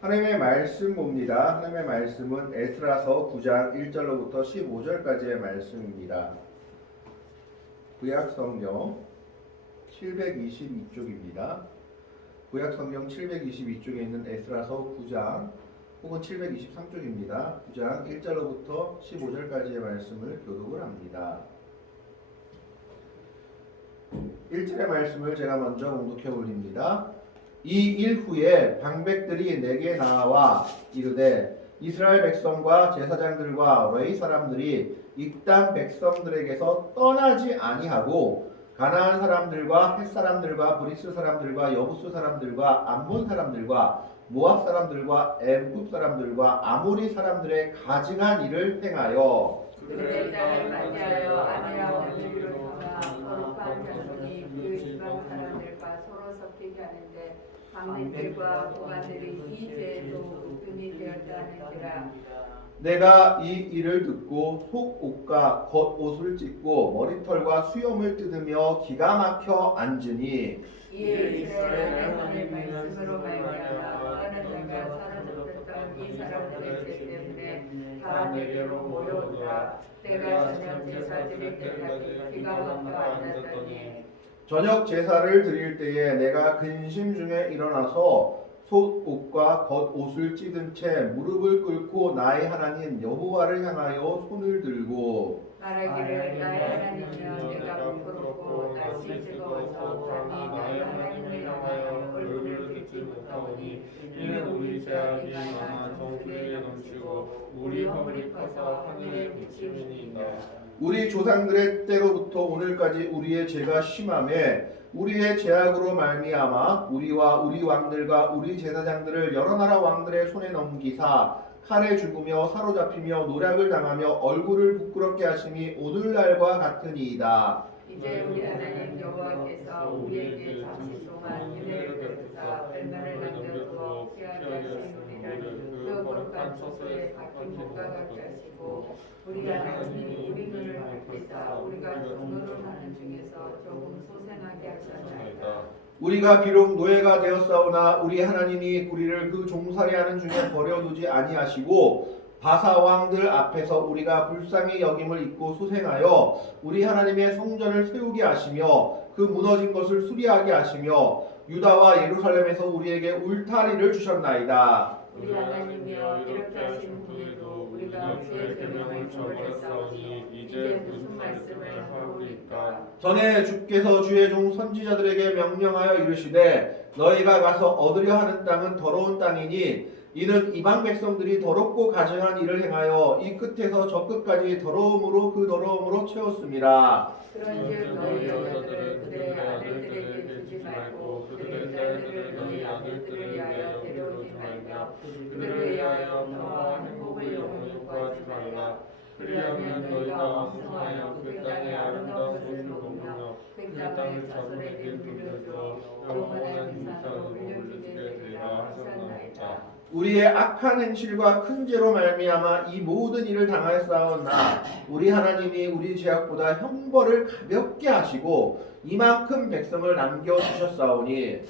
하나님의 말씀 봅니다. 하나님의 말씀은 에스라서 9장 1절로부터 15절까지의 말씀입니다. 구약성경 722쪽입니다. 구약성경 722쪽에 있는 에스라서 9장 혹은 723쪽입니다. 9장 1절로부터 15절까지의 말씀을 교독을 합니다. 1절의 말씀을 제가 먼저 봉독해 올립니다. 이 일 후에 방백들이 내게 나와 이르되 이스라엘 백성과 제사장들과 레위 사람들이 이 땅 백성들에게서 떠나지 아니하고 가나안 사람들과 헷 사람들과 브리스 사람들과 여부스 사람들과 암몬 사람들과 모압 사람들과 엠굽 사람들과 아모리 사람들의 가증한 일을 행하여 그들의 땅을 맞이하여 아내와 며느리로 삼아 거룩한 자손이 그 지방 사람들과 서로 섞이게 하는데 방백들과 고관들이 이 죄에도 으뜸이 되었다는지라. 내가 이 일을 듣고 속옷과 겉옷을 찢고 머리털과 수염을 뜯으며 기가 막혀 앉으니 이에 이스라엘 하나님의 말씀으로 말미암아 떠난 자가 사라졌던 이 사람들의 죄 때문에 다 내게로 모여오더라. 내가 저녁 제사 드릴 때까지 기가 막혀 앉았더니 저녁 제사를 드릴 때에 내가 근심 중에 일어나서 속옷과 겉옷을 찢은 채 무릎을 꿇고 나의 하나님 여호와를 향하여 손을 들고 말하기를 나의 하나님이여 내가 부끄럽고 날씨 즐거워서 감히 나의 하나님을 향하여 얼굴을 들지 못하오니 이는 우리 죄악이 많아 정수리에 넘치고 우리 허물이 커서 하늘에 미치니이다. 우리 조상들의 때로부터 오늘까지 우리의 죄가 심함에 우리의 죄악으로 말미암아 우리와 우리 왕들과 우리 제사장들을 여러 나라 왕들의 손에 넘기사 칼에 죽으며 사로잡히며 노략을 당하며 얼굴을 부끄럽게 하심이 오늘날과 같으니이다. 이제 우리 하나님 여호와께서 우리에게 잠시 동안 은혜를 베푸사 얼마를 남겨두어 피하게 하신 우리를 그 거룩한 처소에 박힌 못과 같게 하시고 우리 하나님이 우리 눈을 밝히사 우리가 종노릇 하는 중에서 조금 소생하게 하셨나이다. 우리가 비록 노예가 되었사오나 우리 하나님이 우리를 그 종살이하는 중에 버려두지 아니하시고 바사 왕들 앞에서 우리가 불쌍히 여김을 입고 소생하여 우리 하나님의 성전을 세우게 하시며 그 무너진 것을 수리하게 하시며 유다와 예루살렘에서 우리에게 울타리를 주셨나이다. 우리 하나님이여 이렇게 하신 후에도 우리가 주의 계명을 저버렸사오니 이제 무슨 말씀을 하오리까. 전에 주께서 주의 종 선지자들에게 명령하여 이르시되 너희가 가서 얻으려 하는 땅은 더러운 땅이니 이는 이방 백성들이 더럽고 가증한 일을 행하여 이 끝에서 저 끝까지 더러움으로 그 더러움으로 채웠습니다. 그런즉 너희 여자들을 그들의 아들들에게 주지 말고 그들의 딸들을 너희 아들들을 위하여 데려오지 말며 그들을 위하여 평화와 행복을 영원히 구하지 말라. 그리하면 너희가 왕성하여 그 땅의 아름다운 것을 먹으며 그 땅의 자손에게 물려주어 영원한 유산으로 물려주게 되리라 하셨나이다. 우리의 악한 행실과 큰 죄로 말미암아 이 모든 일을 당하였사오나 우리 하나님이 우리 죄악보다 형벌을 가볍게 하시고 이만큼 백성을 남겨주셨사오니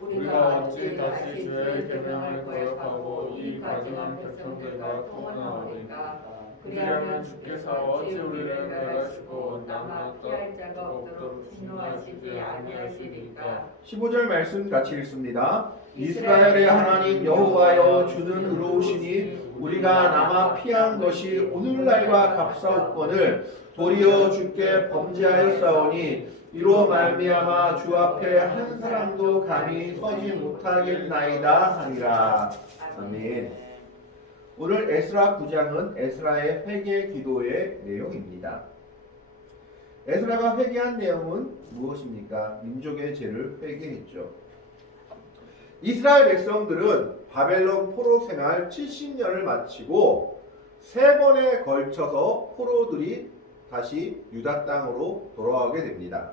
우리가 어찌 다시 주의 계명을 거역하고 이 가증한 백성들과 통원하오리까. 그리하면 주께서 어찌 우리를 멸하시고 남아 피할 자가 없도록 진노하시지 아니하시리까. 15절 말씀 같이 읽습니다. 이스라엘의 하나님 여호와여 주는 의로우시니 우리가 남아 피한 것이 오늘날과 값싸웠거늘 도리어 주께 범죄하였사오니 이로 말미암아 주 앞에 한 사람도 감히 서지 못하겠나이다 하니라. 아멘. 오늘 에스라 9장은 에스라의 회개 기도의 내용입니다. 에스라가 회개한 내용은 무엇입니까? 민족의 죄를 회개했죠. 이스라엘 백성들은 바벨론 포로 생활 70년을 마치고 3번에 걸쳐서 포로들이 다시 유다 땅으로 돌아오게 됩니다.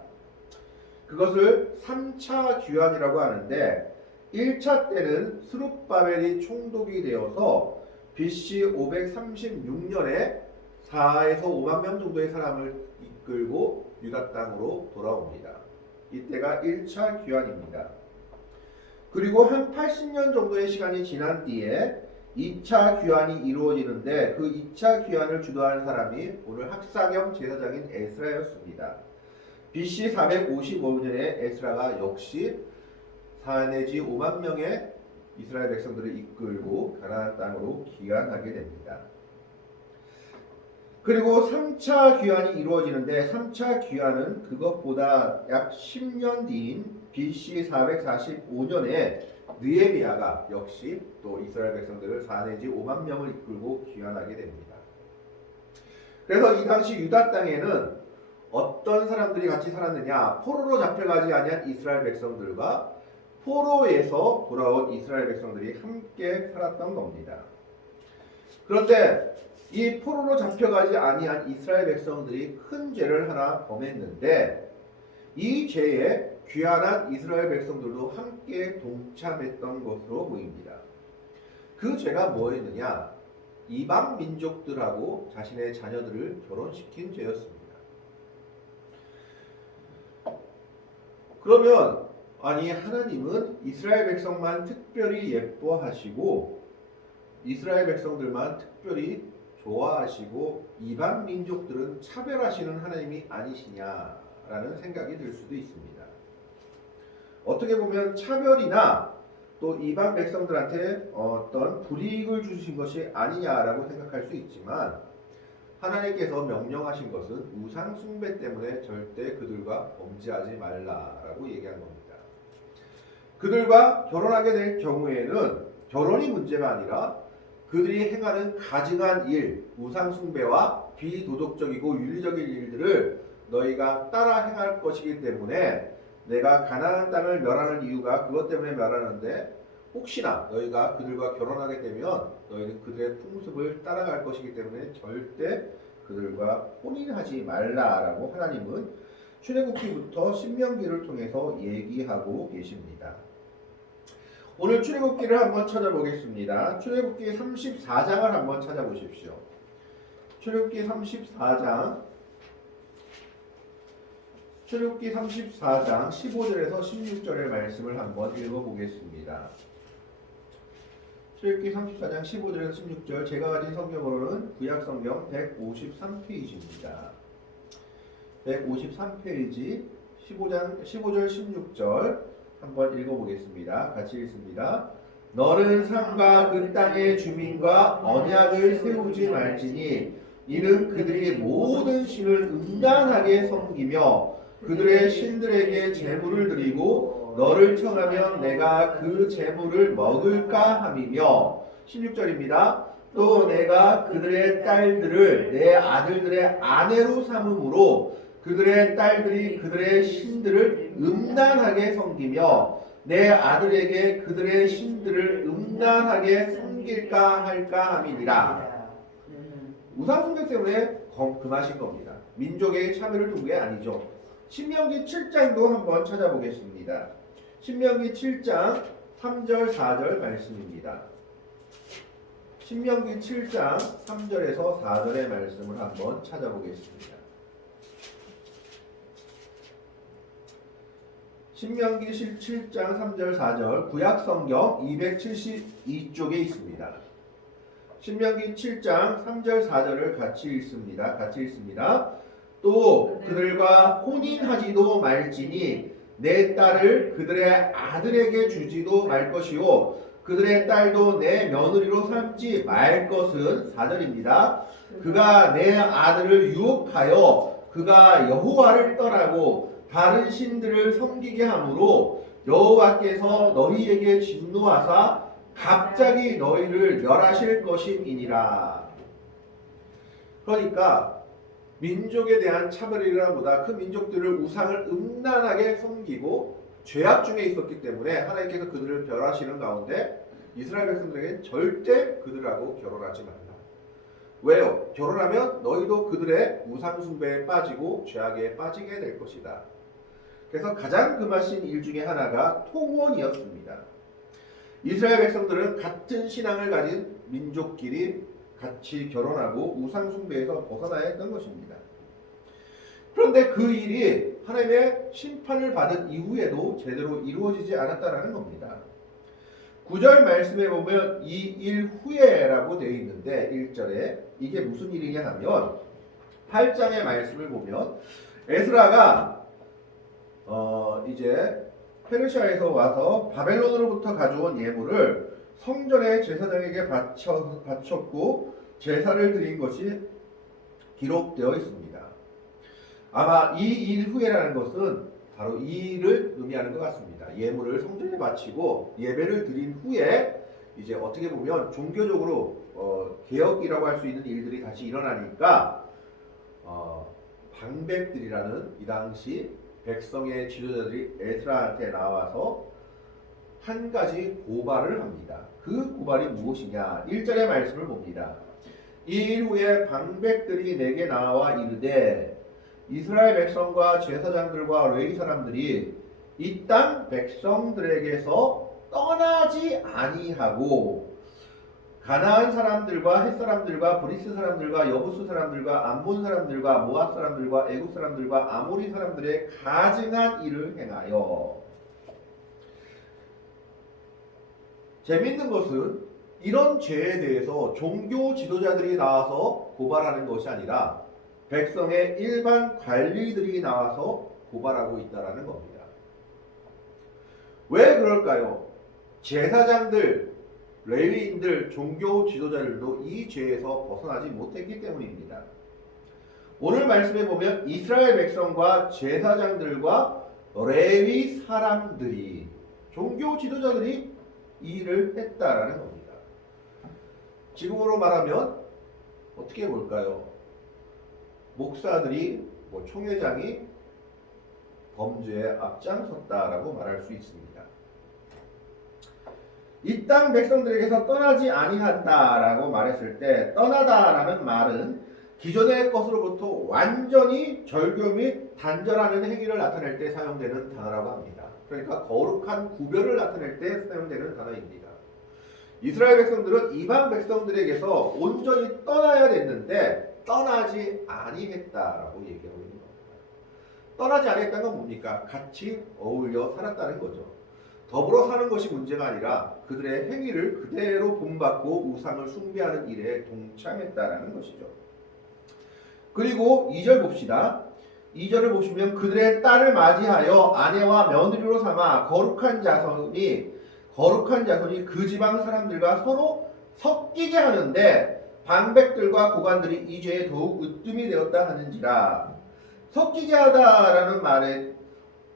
그것을 3차 귀환이라고 하는데 1차 때는 스룹바벨이 총독이 되어서 BC 536년에 4에서 5만 명 정도의 사람을 이끌고 유다 땅으로 돌아옵니다. 이때가 1차 귀환입니다. 그리고 한 80년 정도의 시간이 지난 뒤에 2차 귀환이 이루어지는데 그 2차 귀환을 주도하는 사람이 오늘 학사겸 제사장인 에스라였습니다. BC 455년에 에스라가 역시 4 내지 5만 명의 이스라엘 백성들을 이끌고 가나안 땅으로 귀환하게 됩니다. 그리고 3차 귀환이 이루어지는데 3차 귀환은 그것보다 약 10년 뒤인 BC 445년에 느헤미야가 역시 또 이스라엘 백성들을 4 내지 5만 명을 이끌고 귀환하게 됩니다. 그래서 이 당시 유다 땅에는 어떤 사람들이 같이 살았느냐? 포로로 잡혀가지 아니한 이스라엘 백성들과 포로에서 돌아온 이스라엘 백성들이 함께 살았던 겁니다. 그런데 이 포로로 잡혀가지 아니한 이스라엘 백성들이 큰 죄를 하나 범했는데 이 죄에 귀환한 이스라엘 백성들도 함께 동참했던 것으로 보입니다. 그 죄가 뭐였느냐? 이방 민족들하고 자신의 자녀들을 결혼시킨 죄였습니다. 그러면 아니 하나님은 이스라엘 백성만 특별히 예뻐하시고 이스라엘 백성들만 특별히 좋아하시고 이방 민족들은 차별하시는 하나님이 아니시냐라는 생각이 들 수도 있습니다. 어떻게 보면 차별이나 또 이방 백성들한테 어떤 불이익을 주신 것이 아니냐라고 생각할 수 있지만 하나님께서 명령하신 것은 우상 숭배 때문에 절대 그들과 범죄하지 말라라고 얘기한 겁니다. 그들과 결혼하게 될 경우에는 결혼이 문제가 아니라 그들이 행하는 가증한 일, 우상 숭배와 비도덕적이고 윤리적인 일들을 너희가 따라 행할 것이기 때문에 내가 가나안 땅을 멸하는 이유가 그것 때문에 멸하는데 혹시나 너희가 그들과 결혼하게 되면 너희는 그들의 풍습을 따라갈 것이기 때문에 절대 그들과 혼인하지 말라라고 하나님은 출애굽기부터 신명기를 통해서 얘기하고 계십니다. 오늘 출애굽기를 한번 찾아보겠습니다. 출애굽기 34장을 한번 찾아보십시오. 출애굽기 34장 15절에서 16절의 말씀을 한번 읽어보겠습니다. 출애굽기 34장 15절에서 16절 제가 가진 성경으로는 구약성경 153페이지입니다. 153페이지 15절 16절 한번 읽어보겠습니다. 같이 읽습니다. 너는 산과 그 땅의 주민과 언약을 세우지 말지니 이는 그들이 모든 신을 음란하게 섬기며 그들의 신들에게 제물을 드리고 너를 청하면 내가 그 제물을 먹을까 함이며 16절입니다. 또 내가 그들의 딸들을 내 아들들의 아내로 삼음으로 그들의 딸들이 그들의 신들을 음란하게 섬기며 내 아들에게 그들의 신들을 음란하게 섬길까 할까 함이니라. 우상숭배 때문에 금하신 겁니다. 민족에게 차별을 둔 게 아니죠. 신명기 7장도 한번 찾아보겠습니다. 신명기 7장 3절 4절 말씀입니다. 신명기 7장 3절에서 4절의 말씀을 한번 찾아보겠습니다. 신명기 7장 3절 4절 구약성경 272쪽에 있습니다. 신명기 7장 3절 4절을 같이 읽습니다. 또 그들과 혼인하지도 말지니 내 딸을 그들의 아들에게 주지도 말 것이요 그들의 딸도 내 며느리로 삼지 말 것은 4절입니다. 그가 내 아들을 유혹하여 그가 여호와를 떠나고 다른 신들을 섬기게 하므로 여호와께서 너희에게 진노하사 갑자기 너희를 멸하실 것임이니라. 그러니까 민족에 대한 차별이라보다 그 민족들을 우상을 음란하게 섬기고 죄악 중에 있었기 때문에 하나님께서 그들을 멸하시는 가운데 이스라엘 백성들에게 절대 그들하고 결혼하지 말라. 왜요? 결혼하면 너희도 그들의 우상 숭배에 빠지고 죄악에 빠지게 될 것이다. 그래서 가장 금하신 일 중에 하나가 통혼이었습니다. 이스라엘 백성들은 같은 신앙을 가진 민족끼리 같이 결혼하고 우상 숭배에서 벗어나야 했던 것입니다. 그런데 그 일이 하나님의 심판을 받은 이후에도 제대로 이루어지지 않았다는 겁니다. 9절 말씀에 보면 이 일 후에라고 되어 있는데 1절에 이게 무슨 일이냐 하면 8장의 말씀을 보면 에스라가 이제 페르시아에서 와서 바벨론으로부터 가져온 예물을 성전의 제사장에게 바쳤고 제사를 드린 것이 기록되어 있습니다. 아마 이 일 후에라는 것은 바로 이 일을 의미하는 것 같습니다. 예물을 성전에 바치고 예배를 드린 후에 이제 어떻게 보면 종교적으로 개혁이라고 할 수 있는 일들이 다시 일어나니까 방백들이라는 이 당시 백성의 지도자들이 에스라한테 나와서 한 가지 고발을 합니다. 그 고발이 무엇이냐? 1절의 말씀을 봅니다. 이 일 후에 방백들이 내게 나와 이르되 이스라엘 백성과 제사장들과 레위 사람들이 이 땅 백성들에게서 떠나지 아니하고 가나안 사람들과 헷 사람들과 브리스 사람들과 여부스 사람들과 암몬 사람들과 모압 사람들과 애굽 사람들과 아모리 사람들의 가증한 일을 행하여. 재밌는 것은 이런 죄에 대해서 종교 지도자들이 나와서 고발하는 것이 아니라 백성의 일반 관리들이 나와서 고발하고 있다는 겁니다. 왜 그럴까요? 제사장들, 레위인들, 종교 지도자들도 이 죄에서 벗어나지 못했기 때문입니다. 오늘 말씀에 보면 이스라엘 백성과 제사장들과 레위 사람들이, 종교 지도자들이 이 일을 했다라는 겁니다. 지금으로 말하면 어떻게 볼까요? 목사들이, 총회장이 범죄에 앞장섰다라고 말할 수 있습니다. 이 땅 백성들에게서 떠나지 아니한다라고 말했을 때 떠나다라는 말은 기존의 것으로부터 완전히 절교 및 단절하는 행위를 나타낼 때 사용되는 단어라고 합니다. 그러니까 거룩한 구별을 나타낼 때 사용되는 단어입니다. 이스라엘 백성들은 이방 백성들에게서 온전히 떠나야 됐는데 떠나지 아니했다라고 얘기하고 있는 겁니다. 떠나지 아니했다는 건 뭡니까? 같이 어울려 살았다는 거죠. 더불어 사는 것이 문제가 아니라 그들의 행위를 그대로 본받고 우상을 숭배하는 일에 동참했다라는 것이죠. 그리고 2절 봅시다. 2절을 보시면 그들의 딸을 맞이하여 아내와 며느리로 삼아 거룩한 자손이 그 지방 사람들과 서로 섞이게 하는데 방백들과 고관들이 이 죄에 더욱 으뜸이 되었다 하는지라. 섞이게 하다라는 말의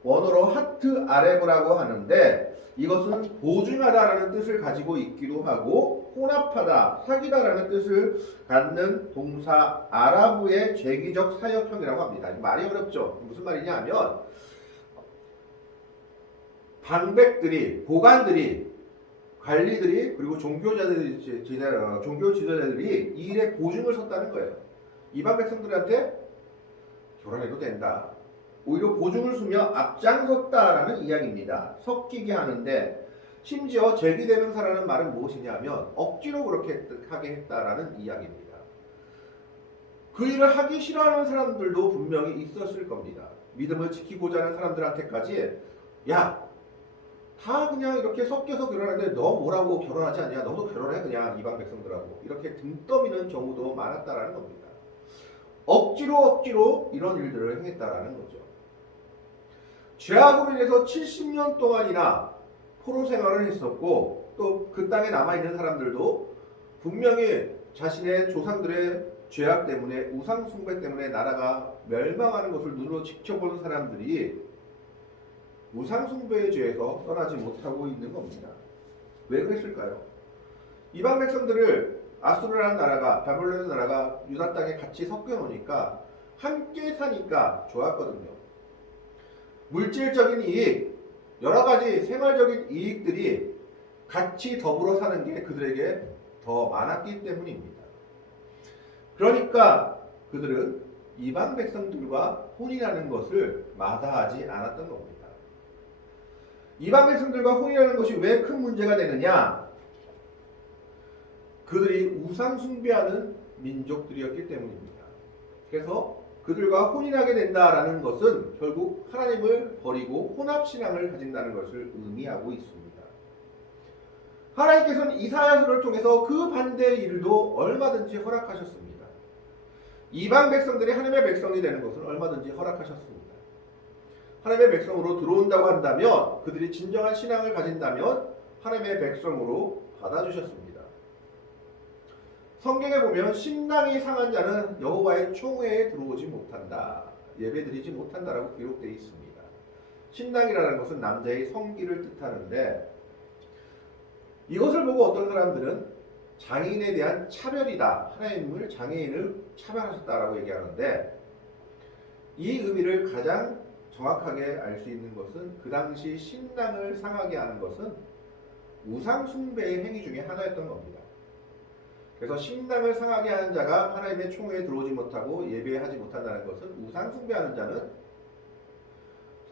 원어로 하트 아레브라고 하는데 이것은 보증하다라는 뜻을 가지고 있기도 하고 혼합하다, 사귀다라는 뜻을 갖는 동사 아라브의 죄기적 사역형이라고 합니다. 말이 어렵죠. 무슨 말이냐 하면 방백들이, 고관들이, 관리들이 그리고 종교 지도자들이 이 일에 보증을 섰다는 거예요. 이방 백성들한테 결혼해도 된다. 오히려 보증을 서며 앞장섰다라는 이야기입니다. 섞이게 하는데 심지어 제기대명사라는 말은 무엇이냐면 억지로 그렇게 하게 했다라는 이야기입니다. 그 일을 하기 싫어하는 사람들도 분명히 있었을 겁니다. 믿음을 지키고자 하는 사람들한테까지 야, 다 그냥 이렇게 섞여서 결혼하는데 너 뭐라고 결혼하지 않냐? 너도 결혼해 그냥 이방 백성들하고 이렇게 등 떠미는 경우도 많았다라는 겁니다. 억지로 이런 일들을 행했다라는 거죠. 죄악으로 인해서 70년 동안이나 포로 생활을 했었고 또 그 땅에 남아있는 사람들도 분명히 자신의 조상들의 죄악 때문에 우상 숭배 때문에 나라가 멸망하는 것을 눈으로 지켜본 사람들이 우상 숭배의 죄에서 떠나지 못하고 있는 겁니다. 왜 그랬을까요? 이방 백성들을 아수르라는 나라가, 바벨론이라는 나라가 유다 땅에 같이 섞여 놓으니까 함께 사니까 좋았거든요. 물질적인 이익, 여러 가지 생활적인 이익들이 같이 더불어 사는 게 그들에게 더 많았기 때문입니다. 그러니까 그들은 이방 백성들과 혼인하는 것을 마다하지 않았던 겁니다. 이방 백성들과 혼인하는 것이 왜 큰 문제가 되느냐? 그들이 우상 숭배하는 민족들이었기 때문입니다. 그래서 그들과 혼인하게 된다라는 것은 결국 하나님을 버리고 혼합신앙을 가진다는 것을 의미하고 있습니다. 하나님께서는 이사야서를 통해서 그 반대의 일도 얼마든지 허락하셨습니다. 이방 백성들이 하나님의 백성이 되는 것은 얼마든지 허락하셨습니다. 하나님의 백성으로 들어온다고 한다면, 그들이 진정한 신앙을 가진다면 하나님의 백성으로 받아주셨습니다. 성경에 보면 신랑이 상한 자는 여호와의 총회에 들어오지 못한다, 예배드리지 못한다라고 기록되어 있습니다. 신랑이라는 것은 남자의 성기를 뜻하는데, 이것을 보고 어떤 사람들은 장애인에 대한 차별이다, 하나님을 장애인을 차별하셨다라고 얘기하는데, 이 의미를 가장 정확하게 알 수 있는 것은 그 당시 신랑을 상하게 하는 것은 우상 숭배의 행위 중에 하나였던 겁니다. 그래서 신랑을 상하게 하는 자가 하나님의 총회에 들어오지 못하고 예배하지 못한다는 것은, 우상 숭배하는 자는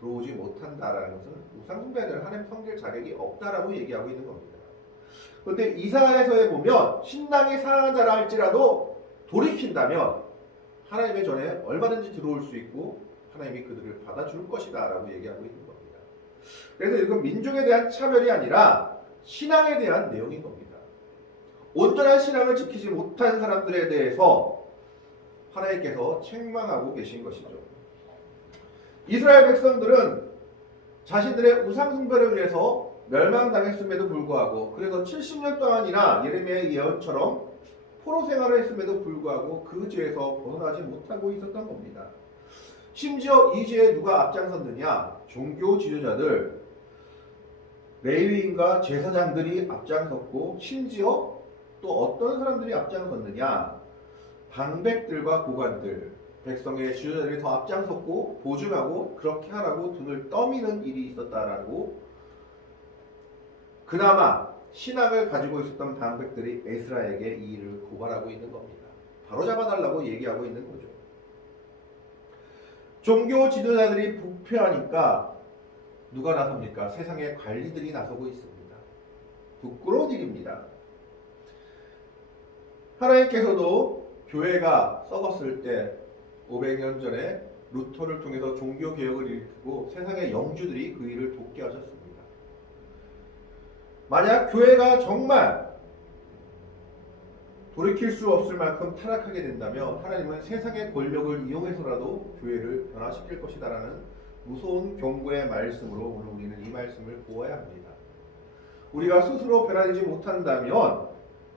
들어오지 못한다라는 것은 우상 숭배하는 자는 하나님 섬길 자격이 없다라고 얘기하고 있는 겁니다. 그런데 이사야서에 보면 신랑이 상한 자라 할지라도 돌이킨다면 하나님의 전에 얼마든지 들어올 수 있고 하나님이 그들을 받아줄 것이다 라고 얘기하고 있는 겁니다. 그래서 이건 민족에 대한 차별이 아니라 신앙에 대한 내용인 겁니다. 온전한 신앙을 지키지 못한 사람들에 대해서 하나님께서 책망하고 계신 것이죠. 이스라엘 백성들은 자신들의 우상 숭배를 위해서 멸망당했음에도 불구하고, 그래서 70년 동안이나 예레미야의 예언처럼 포로 생활을 했음에도 불구하고 그 죄에서 벗어나지 못하고 있었던 겁니다. 심지어 이 죄에 누가 앞장섰느냐? 종교 지도자들, 레위인과 제사장들이 앞장섰고, 심지어 또 어떤 사람들이 앞장섰느냐? 방백들과 고관들, 백성의 지도자들이 더 앞장섰고 보증하고 그렇게 하라고 등을 떠미는 일이 있었다라고, 그나마 신앙을 가지고 있었던 방백들이 에스라에게 이 일을 고발하고 있는 겁니다. 바로 잡아달라고 얘기하고 있는 거죠. 종교 지도자들이 부패하니까 누가 나섭니까? 세상의 관리들이 나서고 있습니다. 부끄러운 일입니다. 하나님께서도 교회가 썩었을 때 500년 전에 루터를 통해서 종교 개혁을 일으키고 세상의 영주들이 그 일을 돕게 하셨습니다. 만약 교회가 정말 돌이킬 수 없을 만큼 타락하게 된다면 하나님은 세상의 권력을 이용해서라도 교회를 변화시킬 것이다라는 무서운 경고의 말씀으로 오늘 우리는 이 말씀을 보아야 합니다. 우리가 스스로 변화되지 못한다면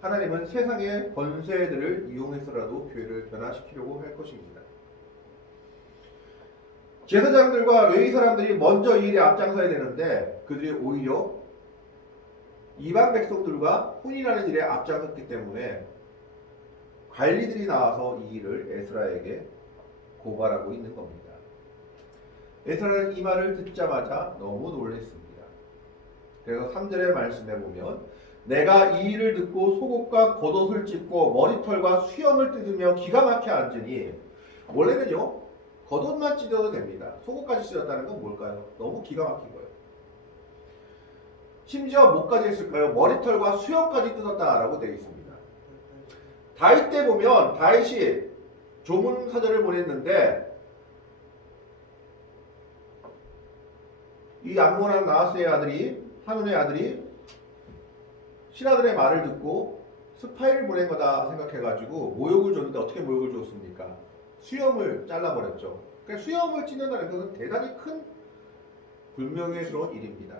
하나님은 세상의 권세들을 이용해서라도 교회를 변화시키려고 할 것입니다. 제사장들과 레위 사람들이 먼저 이 일에 앞장서야 되는데 그들이 오히려 이방 백성들과 혼인하는 일에 앞장섰기 때문에 관리들이 나와서 이 일을 에스라에게 고발하고 있는 겁니다. 에스라는 이 말을 듣자마자 너무 놀랐습니다. 그래서 3절의 말씀에 보면, 내가 이 일을 듣고 속옷과 겉옷을 찢고 머리털과 수염을 뜯으며 기가 막혀 앉으니, 원래는요 겉옷만 찢어도 됩니다. 속옷까지 찢었다는 건 뭘까요? 너무 기가 막힌 거예요. 심지어 뭐까지 했을까요? 머리털과 수염까지 뜯었다라고 되어 있습니다. 다윗 때 보면 다윗이 조문 사절을 보냈는데 이 암몬한 나하스의 아들이, 한운의 아들이 신하들의 말을 듣고 스파이를 보낸 거다 생각해가지고 모욕을 줬는데 어떻게 모욕을 줬습니까? 수염을 잘라버렸죠. 그러니까 수염을 찢는다는 것은 대단히 큰 불명예스러운 일입니다.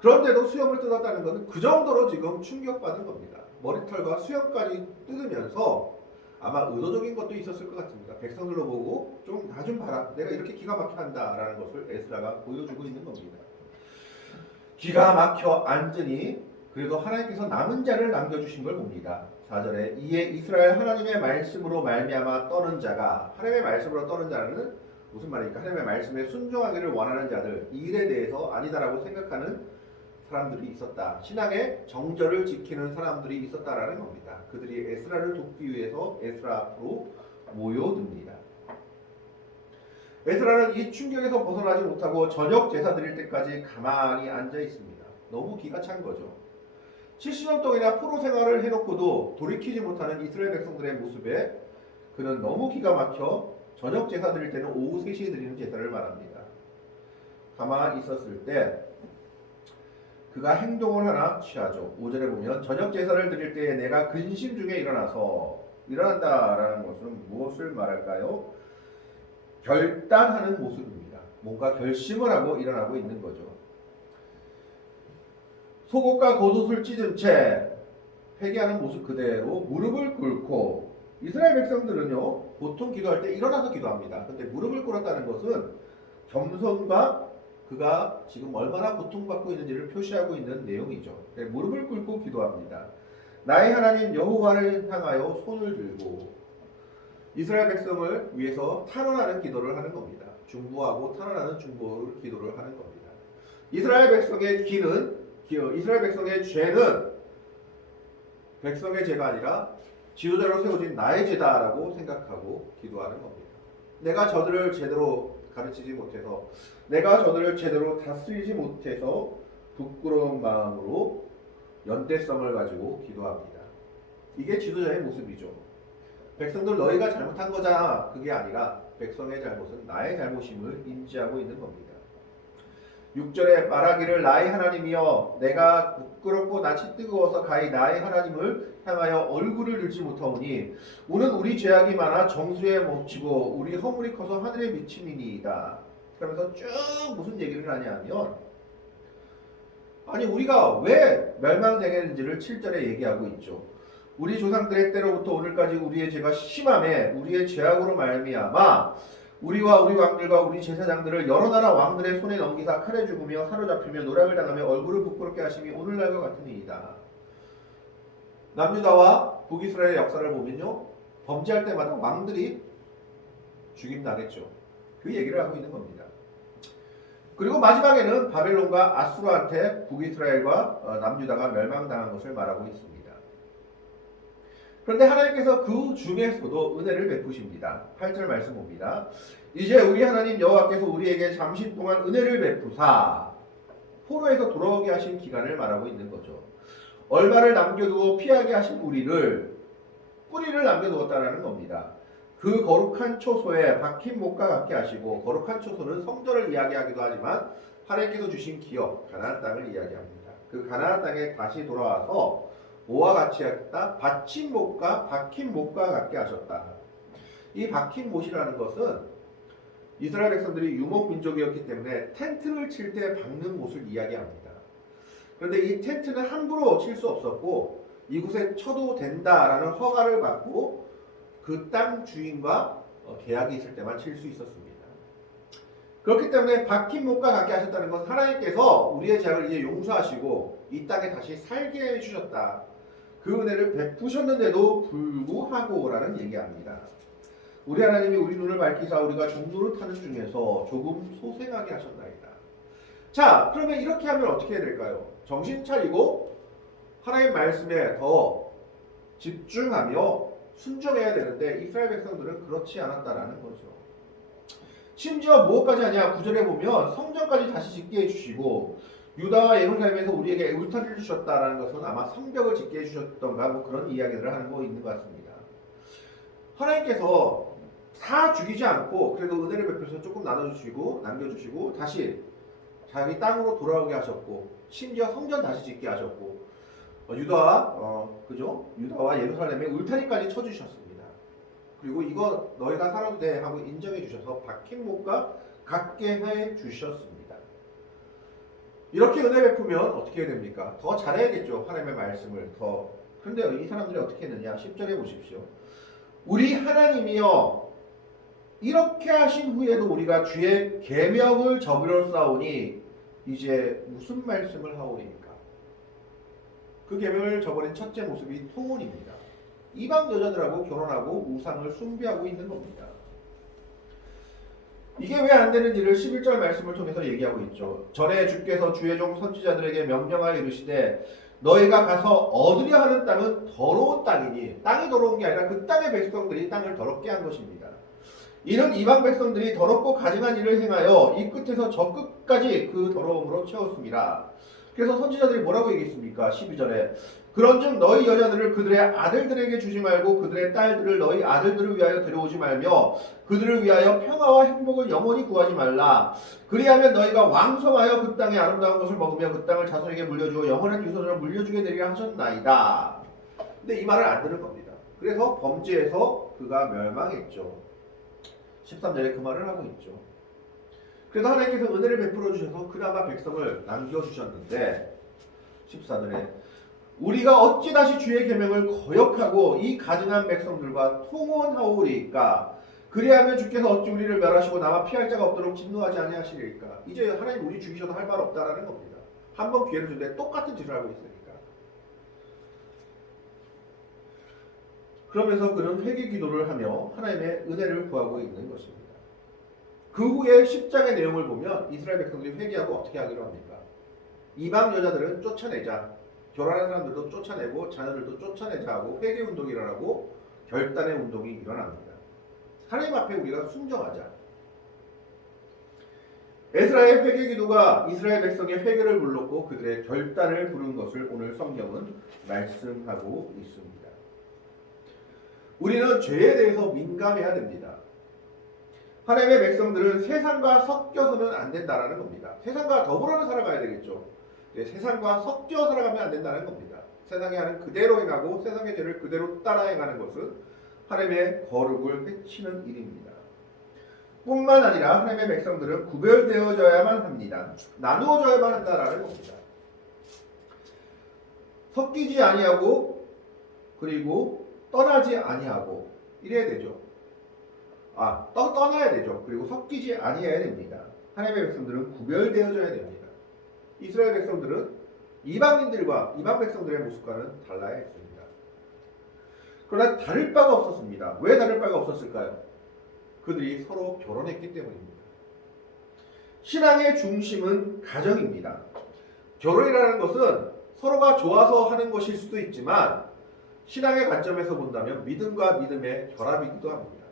그런데도 수염을 뜯었다는 것은 그 정도로 지금 충격받은 겁니다. 머리털과 수염까지 뜯으면서 아마 의도적인 것도 있었을 것 같습니다. 백성들로 보고 좀 나 좀 봐라, 내가 이렇게 기가 막혀 한다라는 것을 에스라가 보여주고 있는 겁니다. 기가 막혀 앉으니 그래도 하나님께서 남은 자를 남겨주신 걸 봅니다. 4절에 이에 이스라엘 하나님의 말씀으로 말미암아 떠는 자가, 하나님의 말씀으로 떠는 자는 무슨 말입니까? 하나님의 말씀에 순종하기를 원하는 자들, 이 일에 대해서 아니다라고 생각하는 사람들이 있었다. 신앙의 정절을 지키는 사람들이 있었다라는 겁니다. 그들이 에스라를 돕기 위해서 에스라 앞으로 모여듭니다. 에스라는 이 충격에서 벗어나지 못하고 저녁 제사 드릴 때까지 가만히 앉아 있습니다. 너무 기가 찬 거죠. 70년 동안이나 포로 생활을 해놓고도 돌이키지 못하는 이스라엘 백성들의 모습에 그는 너무 기가 막혀 저녁 제사 드릴 때는 오후 3시에 드리는 제사를 말합니다. 가만히 있었을 때 그가 행동을 하나 취하죠. 5절에 보면 저녁 제사를 드릴 때에 내가 근심 중에 일어난다라는 것은 무엇을 말할까요? 결단하는 모습입니다. 뭔가 결심을 하고 일어나고 있는 거죠. 속옷과 겉옷을 찢은 채 회개하는 모습 그대로 무릎을 꿇고 이스라엘 백성들은요 보통 기도할 때 일어나서 기도합니다. 근데 무릎을 꿇었다는 것은 겸손과 그가 지금 얼마나 고통받고 있는지를 표시하고 있는 내용이죠. 무릎을 꿇고 기도합니다. 나의 하나님 여호와를 향하여 손을 들고 이스라엘 백성을 위해서 탄원하는 기도를 하는 겁니다. 중보하고 탄원하는 기도를 하는 겁니다. 이스라엘 백성의 죄는 백성의 죄가 아니라 지도자로 세워진 나의 죄다라고 생각하고 기도하는 겁니다. 내가 저들을 제대로 가르치지 못해서, 내가 저들을 제대로 다스리지 못해서 부끄러운 마음으로 연대성을 가지고 기도합니다. 이게 지도자의 모습이죠. 백성들 너희가 잘못한 거잖아. 그게 아니라 백성의 잘못은 나의 잘못임을 인지하고 있는 겁니다. 6절에 말하기를 나의 하나님이여 내가 부끄럽고 낯이 뜨거워서 가히 나의 하나님을 향하여 얼굴을 들지 못하오니 오는 우리 죄악이 많아 정수에 묻히고 우리 허물이 커서 하늘에 미치니이다. 그러면서 쭉 무슨 얘기를 하냐면 아니 우리가 왜 멸망되겠는지를 7절에 얘기하고 있죠. 우리 조상들의 때로부터 오늘까지 우리의 죄가 심함에 우리의 죄악으로 말미암아 우리와 우리 왕들과 우리 제사장들을 여러 나라 왕들의 손에 넘기사 칼에 죽으며 사로잡히며 노략을 당하며 얼굴을 부끄럽게 하심이 오늘날과 같으니이다. 남유다와 북이스라엘의 역사를 보면요 범죄할 때마다 왕들이 죽임당했죠. 그 얘기를 하고 있는 겁니다. 그리고 마지막에는 바벨론과 아수르한테 북이스라엘과 남유다가 멸망당한 것을 말하고 있습니다. 그런데 하나님께서 그 중에서도 은혜를 베푸십니다. 8절 말씀 봅니다. 이제 우리 하나님 여호와께서 우리에게 잠시 동안 은혜를 베푸사 포로에서 돌아오게 하신 기간을 말하고 있는 거죠. 얼마를 남겨두고 피하게 하신 뿌리를 남겨두었다라는 겁니다. 그 거룩한 초소에 박힌 목과 같게 하시고, 거룩한 초소는 성전을 이야기하기도 하지만 하나님께서 주신 기업 가나안 땅을 이야기합니다. 그 가나안 땅에 다시 돌아와서 뭐와 같이 했다? 박힌 못과 같게 하셨다. 이 박힌 못이라는 것은 이스라엘 백성들이 유목 민족이었기 때문에 텐트를 칠 때 박는 못을 이야기합니다. 그런데 이 텐트는 함부로 칠 수 없었고 이곳에 쳐도 된다라는 허가를 받고 그 땅 주인과 계약이 있을 때만 칠 수 있었습니다. 그렇기 때문에 박힌 못과 같게 하셨다는 것은 하나님께서 우리의 죄악을 이제 용서하시고 이 땅에 다시 살게 해주셨다. 그 은혜를 베푸셨는데도 불구하고라는 얘기합니다. 우리 하나님이 우리 눈을 밝히사 우리가 종로를 타는 중에서 조금 소생하게 하셨나이다. 자, 그러면 이렇게 하면 어떻게 해야 될까요? 정신 차리고 하나님 말씀에 더 집중하며 순종해야 되는데 이스라엘 백성들은 그렇지 않았다라는 거죠. 심지어 무엇까지 하냐? 9절에 보면 성전까지 다시 짓게 해주시고 유다와 예루살렘에서 우리에게 울타리를 주셨다라는 것은 아마 성벽을 짓게 해주셨던가 뭐 그런 이야기들을 하는 거 있는 것 같습니다. 하나님께서 다 죽이지 않고 그래도 은혜를 베풀어서 조금 나눠주시고 남겨주시고 다시 자기 땅으로 돌아오게 하셨고 심지어 성전 다시 짓게 하셨고 유다와 예루살렘에 울타리까지 쳐주셨습니다. 그리고 이거 너희가 살아도 돼 하고 인정해 주셔서 박힌 못과 같게 해 주셨습니다. 이렇게 은혜 베푸면 어떻게 해야 됩니까? 더 잘해야겠죠. 하나님의 말씀을 더. 그런데 이 사람들이 어떻게 했느냐? 10절에 보십시오. 우리 하나님이여 이렇게 하신 후에도 우리가 주의 계명을 저버렸사오니 이제 무슨 말씀을 하오리까? 그 계명을 저버린 첫째 모습이 통혼입니다. 이방 여자들하고 결혼하고 우상을 숭배하고 있는 겁니다. 이게 왜 안 되는지를 11절 말씀을 통해서 얘기하고 있죠. 전에 주께서 주의 종 선지자들에게 명령하여 이르시되 너희가 가서 얻으려 하는 땅은 더러운 땅이니, 땅이 더러운 게 아니라 그 땅의 백성들이 땅을 더럽게 한 것입니다. 이는 이방 백성들이 더럽고 가증한 일을 행하여 이 끝에서 저 끝까지 그 더러움으로 채웠습니다. 그래서 선지자들이 뭐라고 얘기했습니까? 12절에 그런즉 너희 여자들을 그들의 아들들에게 주지 말고 그들의 딸들을 너희 아들들을 위하여 데려오지 말며 그들을 위하여 평화와 행복을 영원히 구하지 말라. 그리하면 너희가 왕성하여 그 땅의 아름다운 것을 먹으며 그 땅을 자손에게 물려주어 영원한 유산으로 물려주게 되리라 하셨나이다. 근데 이 말을 안 들은 겁니다. 그래서 범죄에서 그가 멸망했죠. 13절에 그 말을 하고 있죠. 그래서 하나님께서 은혜를 베풀어 주셔서 그나마 백성을 남겨주셨는데 14절에 우리가 어찌 다시 주의 계명을 거역하고 이 가증한 백성들과 통혼하오리까? 그리하면 주께서 어찌 우리를 멸하시고 나만 피할 자가 없도록 진노하지 아니하시리까? 이제 하나님 우리 죽이셔도 할 말 없다라는 겁니다. 한 번 기회를 주는데 똑같은 짓을 하고 있으니까. 그러면서 그는 회개 기도를 하며 하나님의 은혜를 구하고 있는 것입니다. 그 후에 10장의 내용을 보면 이스라엘 백성들이 회개하고 어떻게 하기로 합니까? 이방 여자들은 쫓아내자, 결혼한 사람들도 쫓아내고 자녀들도 쫓아내자 하고 회개 운동이 일어나고 결단의 운동이 일어납니다. 하나님 앞에 우리가 순종하자. 에스라의 회개 기도가 이스라엘 백성의 회개를 불렀고 그들의 결단을 부른 것을 오늘 성경은 말씀하고 있습니다. 우리는 죄에 대해서 민감해야 됩니다. 하나님의 백성들은 세상과 섞여서는 안 된다라는 겁니다. 세상과 더불어는 살아가야 되겠죠. 세상과 섞여 살아가면 안 된다는 겁니다. 세상이 하는 그대로 행하고 세상의 죄를 그대로 따라 행하는 것은 하나님의 거룩을 해치는 일입니다. 뿐만 아니라 하나님의 백성들은 구별되어져야만 합니다. 나누어져야만 한다라는 겁니다. 섞이지 아니하고 그리고 떠나지 아니하고 이래야 되죠. 떠나야 되죠. 그리고 섞이지 아니해야 됩니다. 하나님의 백성들은 구별되어져야 됩니다. 이스라엘 백성들은 이방인들과 이방 백성들의 모습과는 달라야 했습니다. 그러나 다를 바가 없었습니다. 왜 다를 바가 없었을까요? 그들이 서로 결혼했기 때문입니다. 신앙의 중심은 가정입니다. 결혼이라는 것은 서로가 좋아서 하는 것일 수도 있지만 신앙의 관점에서 본다면 믿음과 믿음의 결합이기도 합니다.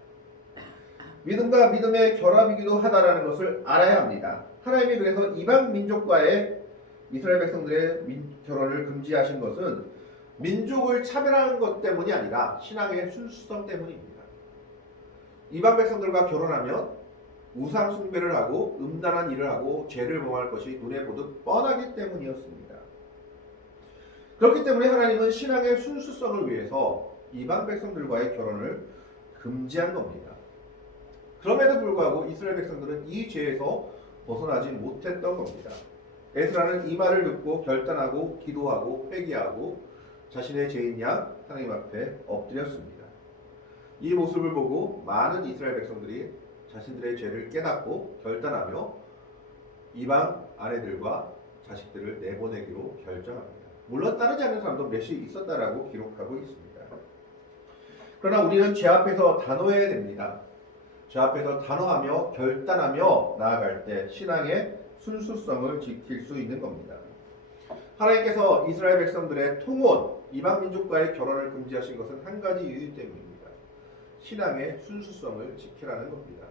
믿음과 믿음의 결합이기도 하다라는 것을 알아야 합니다. 하나님이 그래서 이방 민족과의 이스라엘 백성들의 결혼을 금지하신 것은 민족을 차별하는 것 때문이 아니라 신앙의 순수성 때문입니다. 이방 백성들과 결혼하면 우상 숭배를 하고 음란한 일을 하고 죄를 범할 것이 눈에 보듯 뻔하기 때문이었습니다. 그렇기 때문에 하나님은 신앙의 순수성을 위해서 이방 백성들과의 결혼을 금지한 겁니다. 그럼에도 불구하고 이스라엘 백성들은 이 죄에서 벗어나지 못했던 겁니다. 에스라는 이 말을 듣고 결단하고 기도하고 회개하고 자신의 죄인 양 하나님 앞에 엎드렸습니다. 이 모습을 보고 많은 이스라엘 백성들이 자신들의 죄를 깨닫고 결단하며 이방 아내들과 자식들을 내보내기로 결정합니다. 물론 따르지 않는 사람도 몇이 있었다라고 기록하고 있습니다. 그러나 우리는 죄 앞에서 단호해야 됩니다. 죄 앞에서 단호하며 결단하며 나아갈 때 신앙의 순수성을 지킬 수 있는 겁니다. 하나님께서 이스라엘 백성들의 통혼, 이방 민족과의 결혼을 금지하신 것은 한 가지 이유 때문입니다. 신앙의 순수성을 지키라는 겁니다.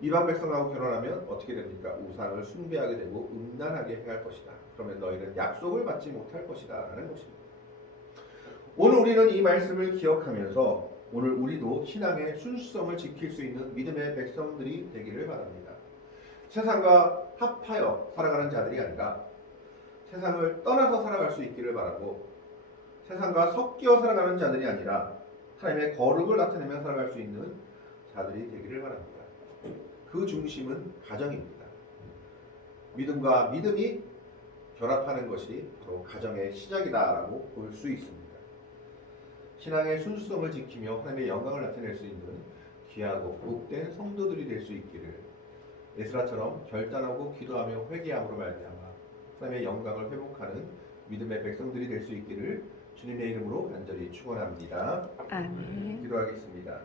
이방 백성하고 결혼하면 어떻게 됩니까? 우상을 숭배하게 되고 음란하게 행할 것이다. 그러면 너희는 약속을 받지 못할 것이다 라는 것입니다. 오늘 우리는 이 말씀을 기억하면서 오늘 우리도 신앙의 순수성을 지킬 수 있는 믿음의 백성들이 되기를 바랍니다. 세상과 합하여 살아가는 자들이 아니라 세상을 떠나서 살아갈 수 있기를 바라고 세상과 섞여 살아가는 자들이 아니라 하나님의 거룩을 나타내며 살아갈 수 있는 자들이 되기를 바랍니다. 그 중심은 가정입니다. 믿음과 믿음이 결합하는 것이 바로 가정의 시작이다라고 볼 수 있습니다. 신앙의 순수성을 지키며 하나님의 영광을 나타낼 수 있는 귀하고 복된 성도들이 될 수 있기를 에스라처럼 결단하고 기도하며 회개함으로 말미암아 하나님의 영광을 회복하는 믿음의 백성들이 될 수 있기를 주님의 이름으로 간절히 축원합니다. 아멘. 기도하겠습니다.